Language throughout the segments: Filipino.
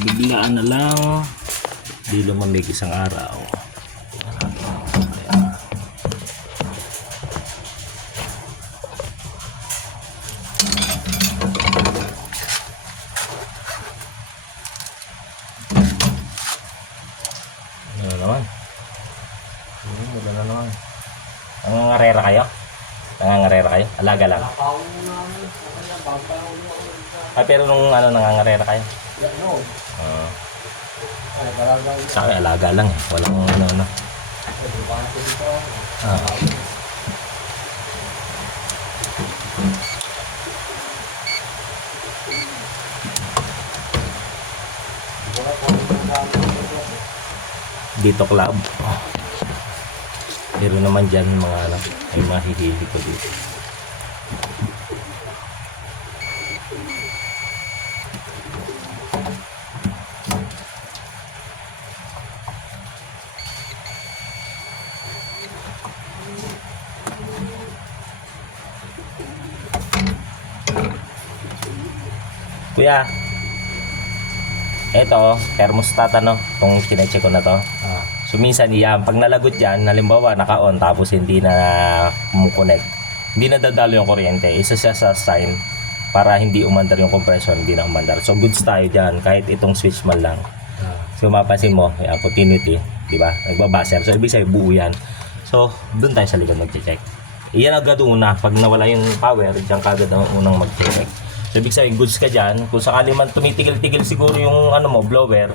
biglaan na lang, di lumamig isang araw. Ano naman? Wala na naman. Nangangarera kayo? Nangangarera kayo? Alaga lang? Ay, pero nung ano, nangangarera kayo? Sa akin, alaga lang eh. Walang ano. Dito club. Pero naman dyan mga ano, ay mahihili ko dito. Kuya, eto, thermostat ano, kung chinecheck ko na to. So minsan yan, pag nalagot yan, halimbawa naka-on tapos hindi na kumukonect, hindi na dadalo yung kuryente, isa siya sa sign para hindi umandar yung compression, hindi na umandar. So goods tayo dyan, kahit itong switch man lang. So mapapansin mo, yan, continuity, di ba? Nagbabaser. So ibig sabihin buo yan. So doon tayo sa likod mag-check. Iyan agad una, pag nawala yung power, diyan kagad ang unang mag-check. So ibig sabihin goods ka dyan, kung sakali man tumitigil-tigil siguro yung ano mo, blower,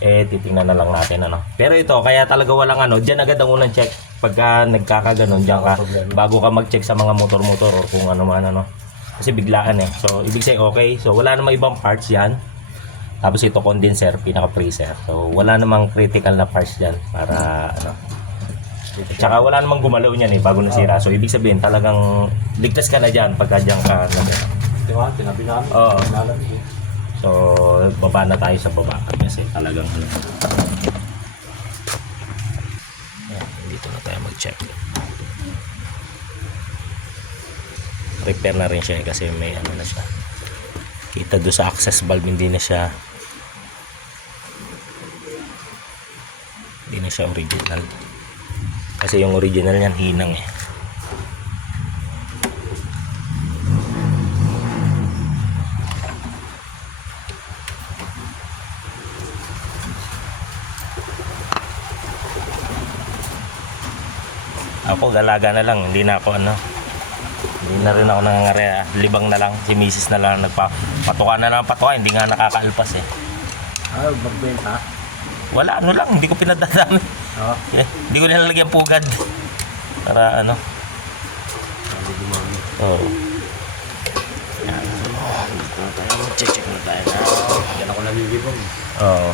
eh titingnan na lang natin ano. Pero ito, kaya talaga walang ano, diyan agad ang unang check. Pagka nagkakaganon, diyan ka, bago ka mag-check sa mga motor-motor or kung ano man ano. Kasi biglaan eh. So ibig sabihin okay, so wala namang ibang parts yan. Tapos ito condenser, pinaka-freezer. So wala namang critical na parts dyan para ano. Tsaka wala namang gumalaw niyan eh bago nasira. So ibig sabihin talagang ligtas ka na dyan pagka dyan ka Diba? Tinabi namin. Oo. Nalamig eh. So baba na tayo sa baba kasi talagang ano. Ayan, dito na tayo mag-check. Repair na rin siya eh, kasi may ano na siya. Kita doon sa access valve hindi na siya original. Kasi yung original niyan hinang eh. Ako galaga na lang, hindi na ako ano. Hindi na rin ako nangangarya. Libang na lang, si misis na lang nagpapatuka na lang patuka, hindi nga nakakaalpas eh. Magbenta? Wala, ano lang, hindi ko pinadadami. Oo. Hindi ko nilalagyan pugad. Para ano. Oo. Yan. Dito na tayo, check na tayo na. Yan ako nalilibong. Oo.